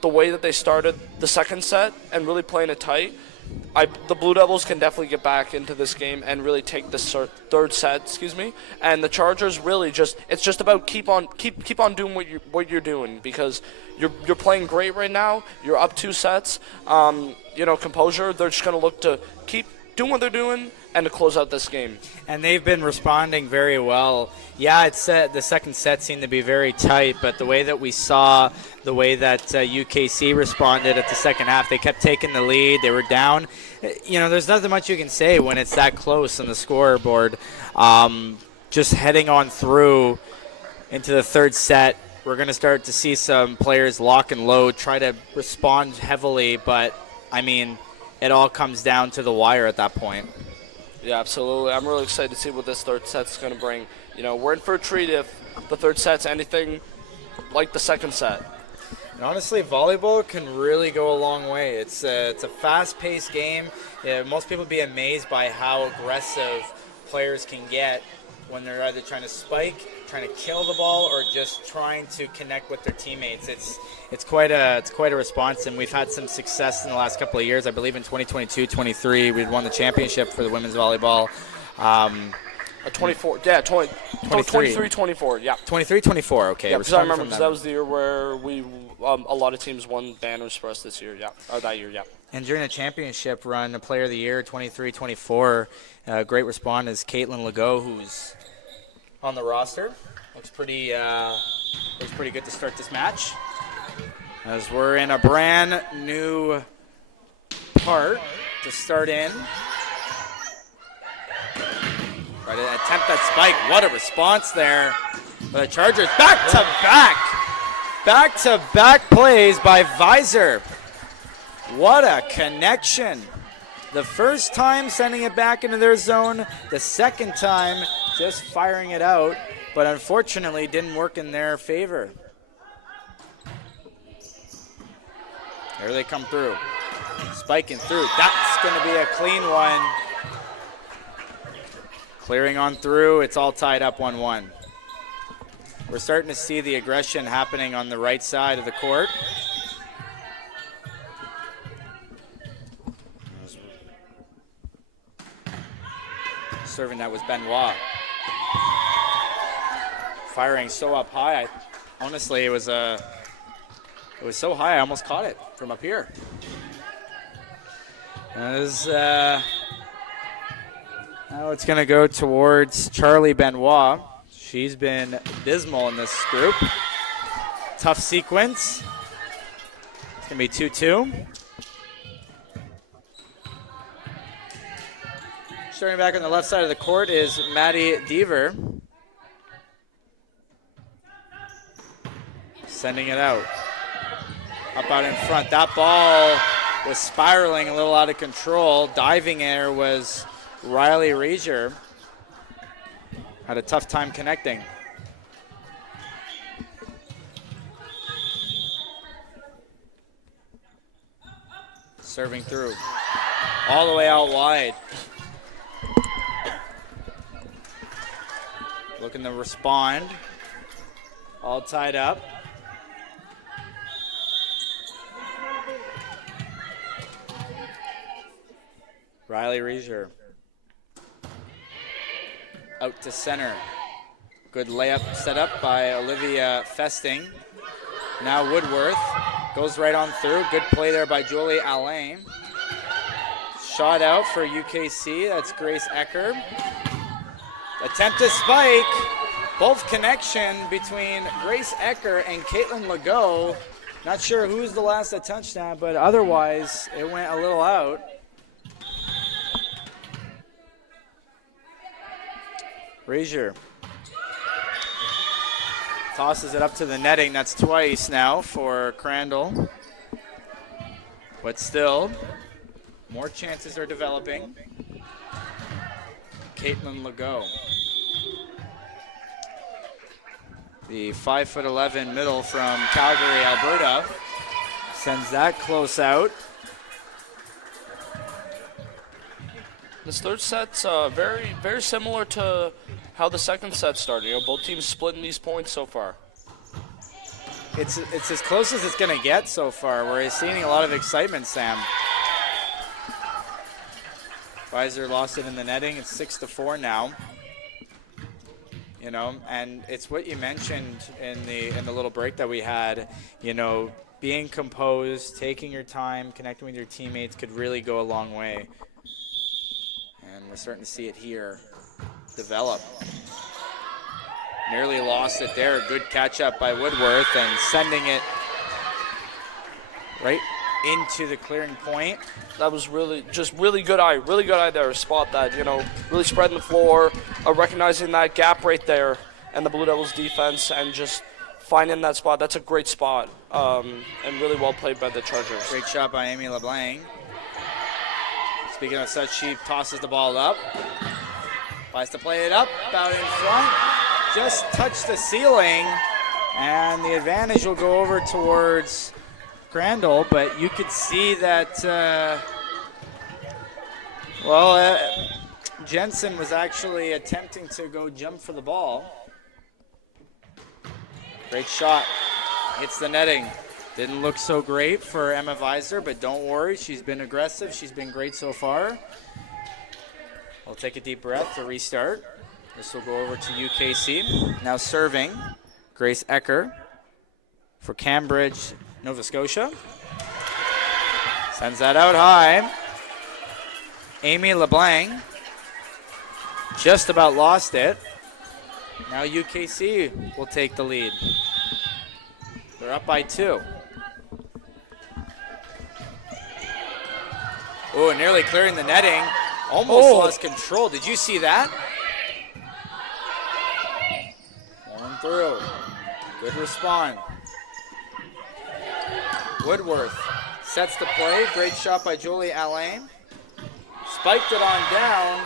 the way that they started the second set and really playing it tight, the Blue Devils can definitely get back into this game and really take this third set, And the Chargers really it's just about keep on doing what you're doing, because you're playing great right now. You're up 2 sets. Composure. They're just going to look to keep doing what they're doing and to close out this game. And they've been responding very well. Yeah, the second set seemed to be very tight, but the way that we saw, the way that UKC responded at the second half, they kept taking the lead. They were down. There's nothing much you can say when it's that close on the scoreboard. Just heading on through into the third set, we're going to start to see some players lock and load, try to respond heavily, but, it all comes down to the wire at that point. Yeah, absolutely. I'm really excited to see what this third set's going to bring. We're in for a treat if the third set's anything like the second set. And honestly, volleyball can really go a long way. It's a fast-paced game. Most people be amazed by how aggressive players can get when they're either trying to spike, trying to kill the ball, or just trying to connect with their teammates. It's quite a response, and we've had some success in the last couple of years. I believe in 2022-23, we'd won the championship for the women's volleyball. 23-24, yeah. 23-24, okay. Yeah, because I remember that was the year where we a lot of teams won banners for us this year, yeah, or that year, yeah. And during the championship run, the Player of the Year, 23-24, great response is Caitlin Legault, who's on the roster. Looks pretty good to start this match, as we're in a brand new part to start in. Try to attempt that spike. What a response there. The Chargers back-to-back plays by Visor. What a connection. The first time sending it back into their zone, the second time just firing it out, but unfortunately didn't work in their favor. There they come through. Spiking through. That's going to be a clean one. Clearing on through. It's all tied up 1-1. We're starting to see the aggression happening on the right side of the court. Serving that was Benoit. Firing so up high. Honestly, it was so high I almost caught it from up here. Now it's going to go towards Charlie Benoit. She's been abysmal in this group. Tough sequence. It's going to be 2-2. Starting back on the left side of the court is Maddie Deaver. Sending it out. Up out in front. That ball was spiraling a little out of control. Diving there was Riley Reiser. Had a tough time connecting. Serving through. All the way out wide. Looking to respond. All tied up. Riley Reiser. Out to center. Good layup set up by Olivia Festing. Now Woodworth goes right on through. Good play there by Julie Alain. Shot out for UKC. That's Grace Ecker. Attempt to spike. Both connection between Grace Ecker and Caitlin Legault. Not sure who's the last to touch that, but otherwise it went a little out. Reiser tosses it up to the netting. That's twice now for Crandall. But still, more chances are developing. Caitlin Legault. The 5'11" middle from Calgary, Alberta, sends that close out. This third set's very, very similar to how the second set started. You know, both teams splitting these points so far. It's as close as it's going to get so far. We're seeing a lot of excitement, Sam. Weiser lost it in the netting. It's 6-4 now. You know, and it's what you mentioned in the little break that we had. You know, being composed, taking your time, connecting with your teammates could really go a long way. And we're starting to see it here develop. Nearly lost it there. Good catch up by Woodworth and sending it right into the clearing point. That was really good eye there. Spot that, you know, really spreading the floor, recognizing that gap right there and the Blue Devils defense and just finding that spot. That's a great spot and really well played by the Chargers. Great shot by Amy LeBlanc. Speaking of such, she tosses the ball up. Tries to play it up, out in front. Just touched the ceiling, and the advantage will go over towards Crandall, but you could see that, Jensen was actually attempting to go jump for the ball. Great shot. Hits the netting. Didn't look so great for Emma Weiser, but don't worry. She's been aggressive. She's been great so far. I'll take a deep breath to restart. This will go over to UKC. Now serving, Grace Ecker for Cambridge, Nova Scotia. Sends that out high. Amy LeBlanc just about lost it. Now UKC will take the lead. They're up by 2. Oh, nearly clearing the netting. Almost lost control. Did you see that? Going through. Good response. Woodworth sets the play. Great shot by Julie Alain. Spiked it on down.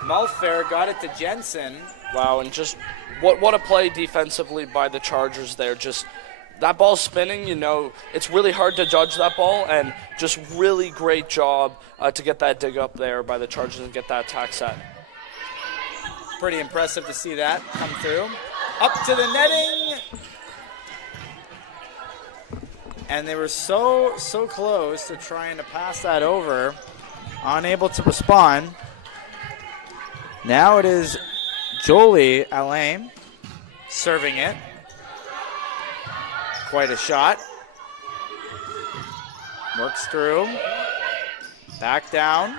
Malfair got it to Jensen. Wow, and just what a play defensively by the Chargers there. Just that ball spinning, you know, it's really hard to judge that ball, and just really great job to get that dig up there by the Chargers and get that attack set. Pretty impressive to see that come through. Up to the netting. And they were so close to trying to pass that over. Unable to respond. Now it is Jolie Alain serving it. Quite a shot. Works through. Back down.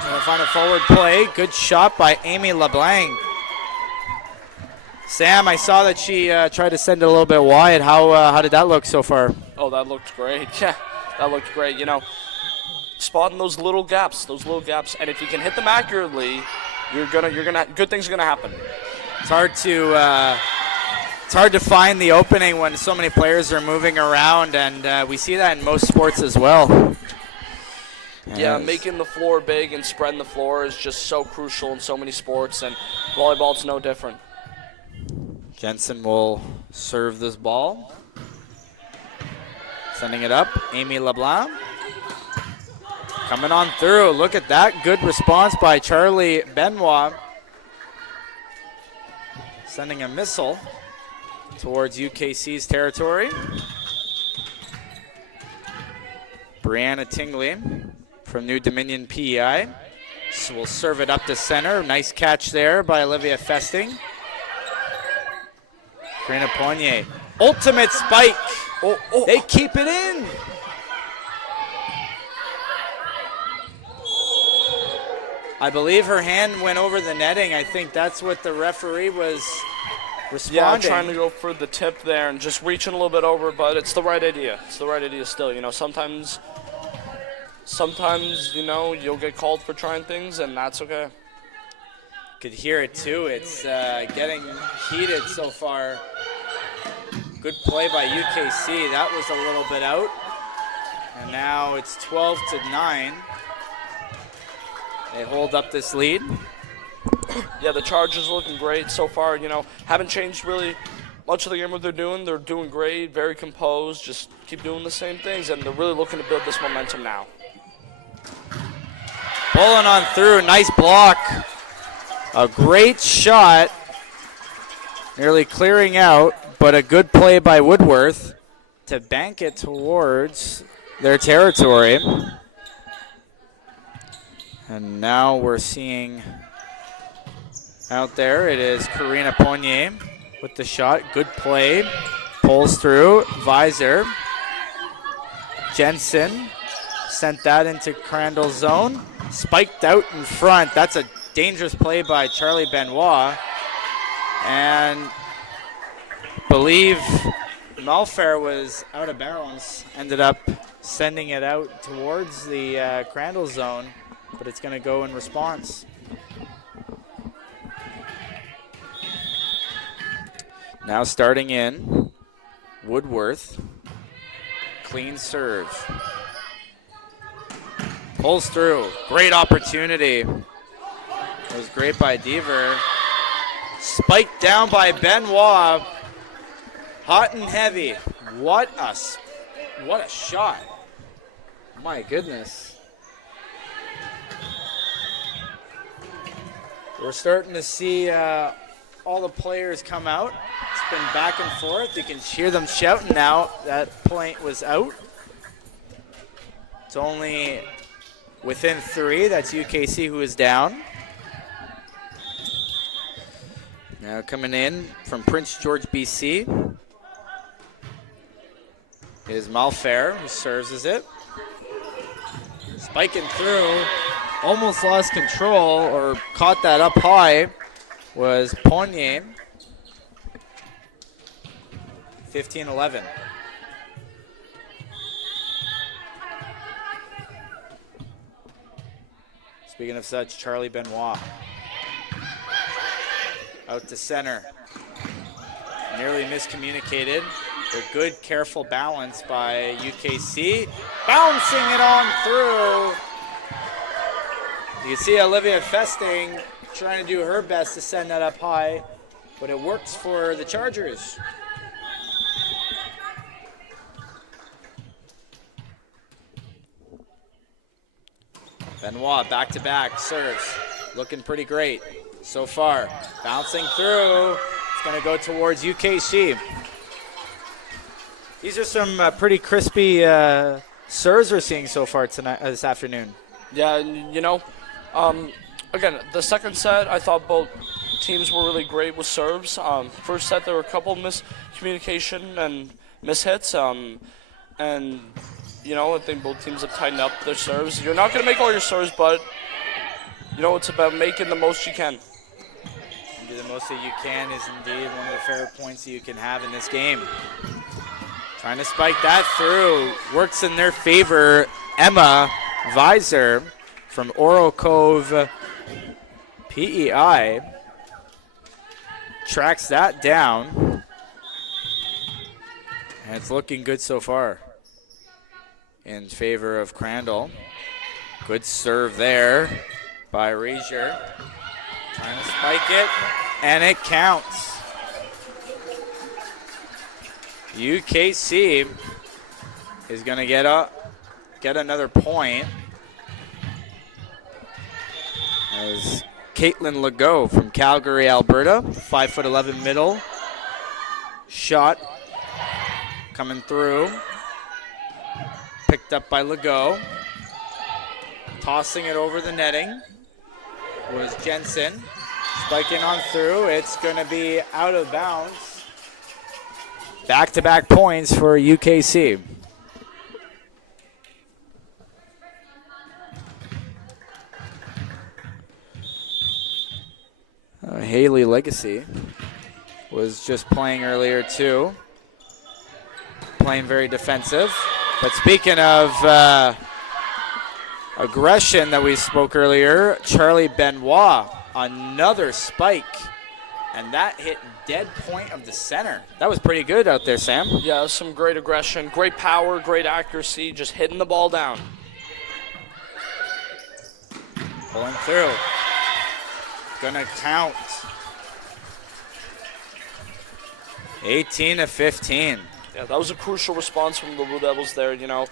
Trying to find a forward play. Good shot by Amy LeBlanc. Sam, I saw that she tried to send it a little bit wide. How did that look so far? Oh, that looked great. Yeah, that looked great. You know, spotting those little gaps, and if you can hit them accurately, you're gonna good things are gonna happen. It's hard to It's hard to find the opening when so many players are moving around, and we see that in most sports as well. Yeah, making the floor big and spreading the floor is just so crucial in so many sports, and volleyball's no different. Jensen will serve this ball. Sending it up, Amy LeBlanc. Coming on through, look at that. Good response by Charlie Benoit. Sending a missile towards UKC's territory. Brianna Tingley from New Dominion PEI. So we'll serve it up to center. Nice catch there by Olivia Festing. Karina Pognier. Ultimate spike. They keep it in. I believe her hand went over the netting. I think that's what the referee was responding. Yeah, trying to go for the tip there and just reaching a little bit over, but it's the right idea. It's the right idea still. You know, sometimes, you know, you'll get called for trying things, and that's okay. Could hear it too. It's getting heated so far. Good play by UKC. That was a little bit out. And now it's 12-9. They hold up this lead. Yeah, the Chargers looking great so far. You know, haven't changed really much of the game what they're doing. They're doing great, very composed, just keep doing the same things, and they're really looking to build this momentum now. Pulling on through, nice block. A great shot. Nearly clearing out, but a good play by Woodworth to bank it towards their territory. And now we're seeing out there, it is Karina Pognier with the shot. Good play. Pulls through. Visor. Jensen sent that into Crandall's zone. Spiked out in front. That's a dangerous play by Charlie Benoit. And believe Malfair was out of bounds. Ended up sending it out towards the Crandall zone, but it's going to go in response. Now starting in, Woodworth. Clean serve. Pulls through. Great opportunity. It was great by Deaver. Spiked down by Benoit. Hot and heavy. What a shot. My goodness. We're starting to see all the players come out. It's been back and forth. You can hear them shouting now. That point was out. It's only within 3. That's UKC who is down. Now coming in from Prince George, BC, is Malfair, who serves as it. Spiking through, almost lost control or caught that up high, was Pognier. 15-11. Speaking of such, Charlie Benoit. Out to center. Nearly miscommunicated. But good, careful balance by UKC. Bouncing it on through. You can see Olivia Festing trying to do her best to send that up high, but it works for the Chargers. Benoit back-to-back serves. Looking pretty great so far. Bouncing through. It's going to go towards UKC. These are some pretty crispy serves we're seeing so far tonight, this afternoon. Yeah, you know, again, the second set, I thought both teams were really great with serves. First set, there were a couple miscommunication and mishits. And, you know, I think both teams have tightened up their serves. You're not going to make all your serves, but, you know, it's about making the most you can. Do the most that you can is indeed one of the favorite points that you can have in this game. Trying to spike that through. Works in their favor. Emma Visor from Oro Cove PEI tracks that down. And it's looking good so far in favor of Crandall. Good serve there by Regier. Trying to spike it, and it counts. UKC is going to get another point as Caitlin Legault from Calgary, Alberta, 5'11" middle. Shot coming through. Picked up by Legault. Tossing it over the netting was Jensen. Spiking on through. It's going to be out of bounds. Back-to-back points for UKC. Haley Legacy was just playing earlier too. Playing very defensive. But speaking of aggression that we spoke earlier, Charlie Benoit, another spike. And that hit dead point of the center. That was pretty good out there, Sam. Yeah, some great aggression, great power, great accuracy, just hitting the ball down. Pulling through. Gonna count. 18-15. Yeah, that was a crucial response from the Blue Devils there. You know,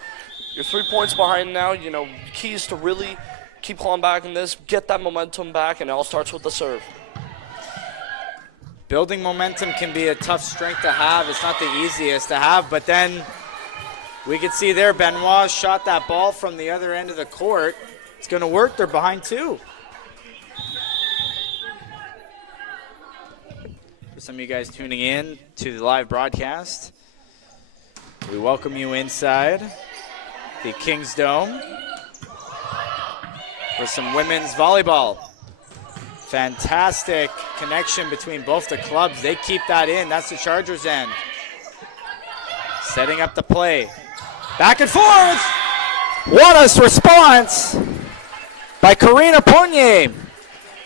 you're 3 points behind now. You know, key is to really keep clawing back in this, get that momentum back, and it all starts with the serve. Building momentum can be a tough strength to have. It's not the easiest to have, but then we could see there Benoit shot that ball from the other end of the court. It's going to work. They're behind 2. For some of you guys tuning in to the live broadcast, we welcome you inside the Kings Dome for some women's volleyball. Fantastic connection between both the clubs. They keep that in. That's the Chargers' end. Setting up the play. Back and forth. What a response by Karina Ponier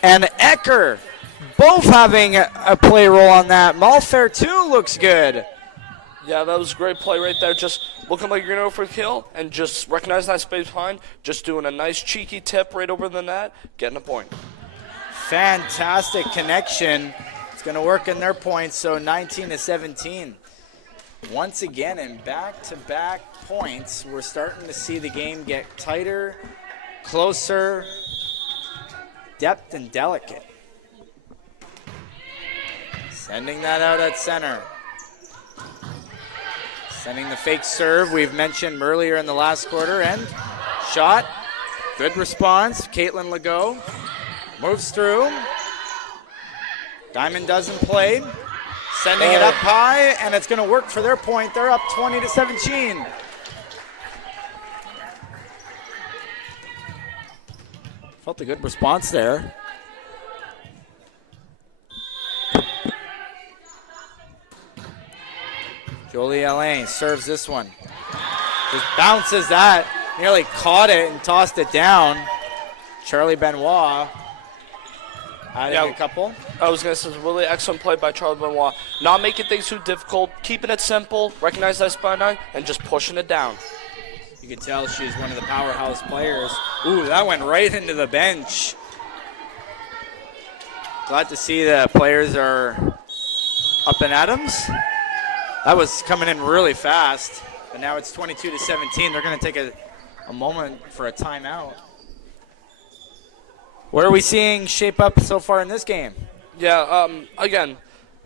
and Ecker. Both having a play role on that. Malfair too looks good. Yeah, that was a great play right there. Just looking like you're going to go for a kill and just recognize that space behind. Just doing a nice cheeky tip right over the net, getting a point. Fantastic connection. It's going to work in their points, so 19-17. Once again, in back-to-back points, we're starting to see the game get tighter, closer, depth and delicate. Sending that out at center. Sending the fake serve we've mentioned earlier in the last quarter, and shot. Good response. Caitlin Legault moves through. Diamond doesn't play. Sending it up high, and it's going to work for their point. They're up 20-17. Felt a good response there. Jolie Alain serves this one. Just bounces that. Nearly caught it and tossed it down. Charlie Benoit adding a couple. I was going to say, really excellent play by Charlie Benoit. Not making things too difficult, keeping it simple, recognize that spine nine, and just pushing it down. You can tell she's one of the powerhouse players. Ooh, that went right into the bench. Glad to see the players are up and Adams. That was coming in really fast, but now it's 22-17. They're going to take a moment for a timeout. What are we seeing shape up so far in this game? Yeah, again,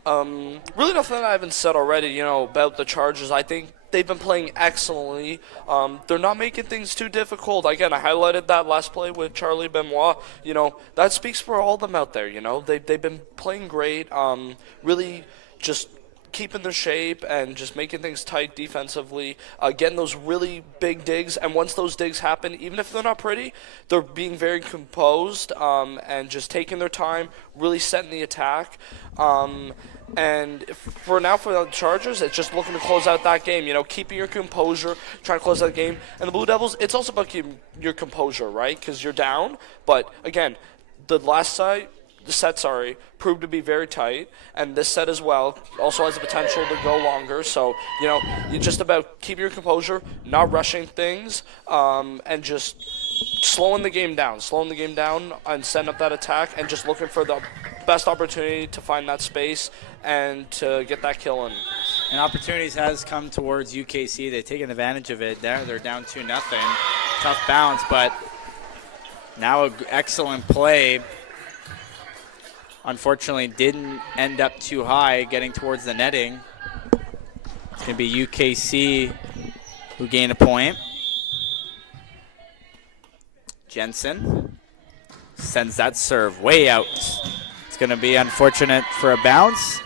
really nothing that I haven't said already, you know, about the Chargers. I think they've been playing excellently. They're not making things too difficult. Again, I highlighted that last play with Charlie Benoit. You know, that speaks for all of them out there, you know. They've been playing great, really just keeping their shape and just making things tight defensively, getting those really big digs. And once those digs happen, even if they're not pretty, they're being very composed and just taking their time, really setting the attack. And for the Chargers, it's just looking to close out that game, you know, keeping your composure, trying to close out the game. And the Blue Devils, it's also about keeping your composure, right? Because you're down. But, again, the last side, proved to be very tight, and this set as well also has the potential to go longer. So, you just about keep your composure, not rushing things, and just slowing the game down, and setting up that attack, and just looking for the best opportunity to find that space and to get that kill in. And opportunities has come towards UKC. They've taken advantage of it. They're down 2-0. Tough bounce, but now an excellent play. Unfortunately, didn't end up too high, getting towards the netting. It's going to be UKC who gain a point. Jensen sends that serve way out. It's going to be unfortunate for a bounce.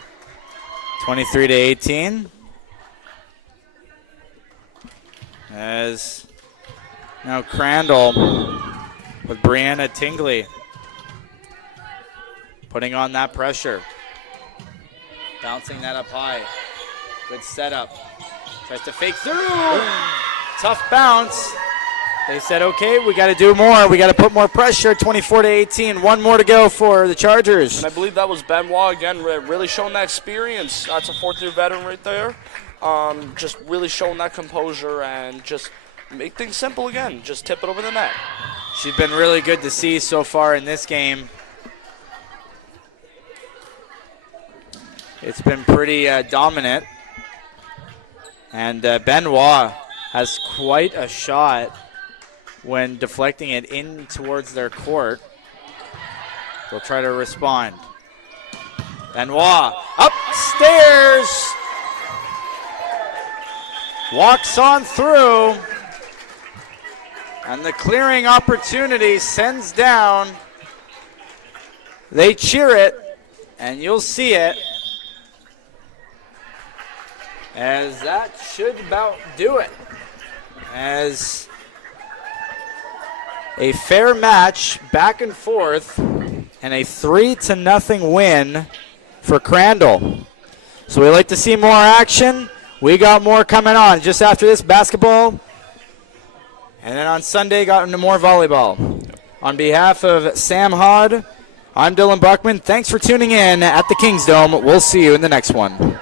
23-18. As now Crandall with Brianna Tingley putting on that pressure. Bouncing that up high. Good setup. Tries to fake through. Tough bounce. They said, okay, we got to do more. We got to put more pressure. 24-18. One more to go for the Chargers. And I believe that was Benoit again, really showing that experience. That's a fourth-year veteran right there. Just really showing that composure and just make things simple again. Just tip it over the net. She's been really good to see so far in this game. It's been pretty dominant. And Benoit has quite a shot when deflecting it in towards their court. They'll try to respond. Benoit upstairs. Walks on through. And the clearing opportunity sends down. They cheer it, and you'll see it. As that should about do it. As a fair match, back and forth, and a 3-0 win for Crandall. So we like to see more action. We got more coming on just after this basketball. And then on Sunday, got into more volleyball. On behalf of Sam Hod, I'm Dylan Buckman. Thanks for tuning in at the Kings Dome. We'll see you in the next one.